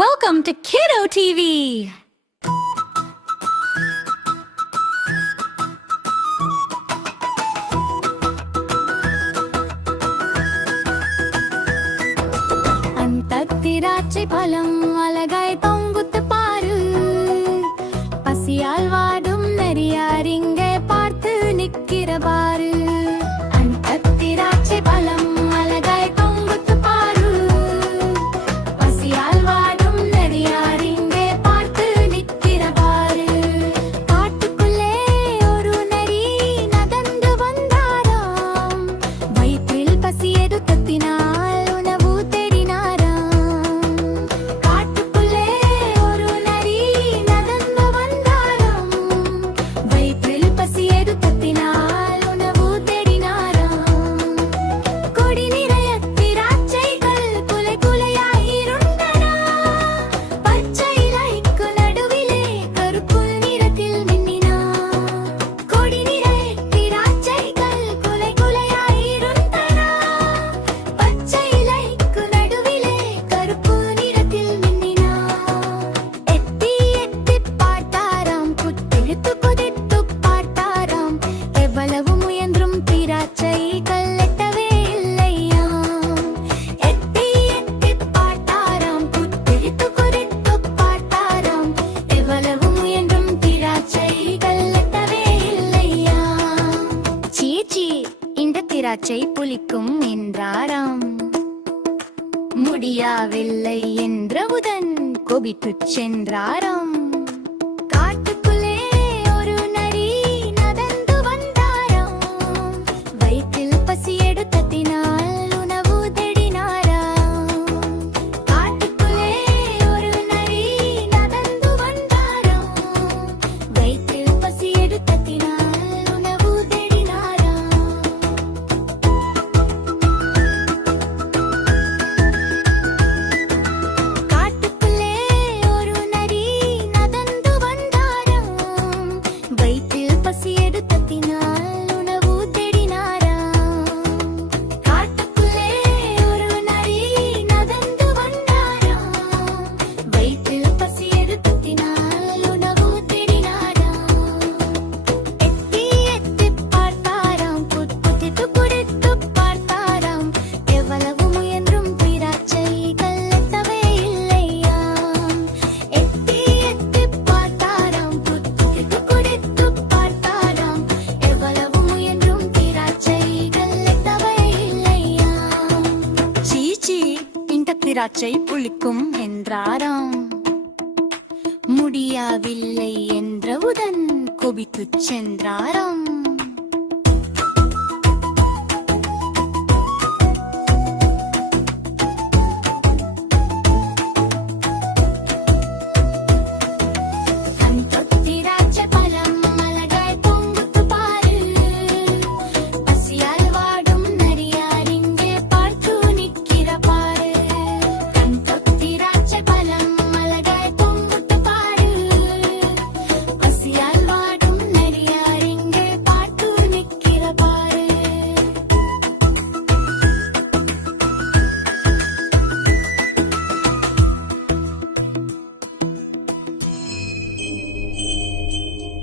Welcome to Kiddo TV! திராட்சை பழம் அழகாய் தொங்குத்து பாரு, பசியால் வாடும் நெறியார் இங்கே பார்த்து நிற்கிற பாரு. அந்த திராட்சை பழம் அழகாய் தொங்குத்து பாரு, பசியால் வாடும் நெறியார் இங்கே பார்த்து நிற்கிற பாரு. காட்டுக்குள்ளே ஒரு நரி நடந்து வந்தாராம், வயிற்றில் பசி எடுத்ததினால் திராட்சை புளிக்கும் என்றாராம். முடியவில்லை என்றவுடன் கோபித்துச் சென்றாராம். காட்டுக்குள்ளே ஒரு நரி நடந்து வந்தாராம், வயிற்றில் பசி எடுத்ததினால் உணவு தேடினாராம். காட்டுக்குள்ளே ஒரு நரி நடந்து வந்தாராம், வயிற்றில் பசி எடுத்ததினால் திராட்சை புளிக்கும் என்றாராம். முடியவில்லை என்றவுடன் கோபித்துச் சென்றாராம்.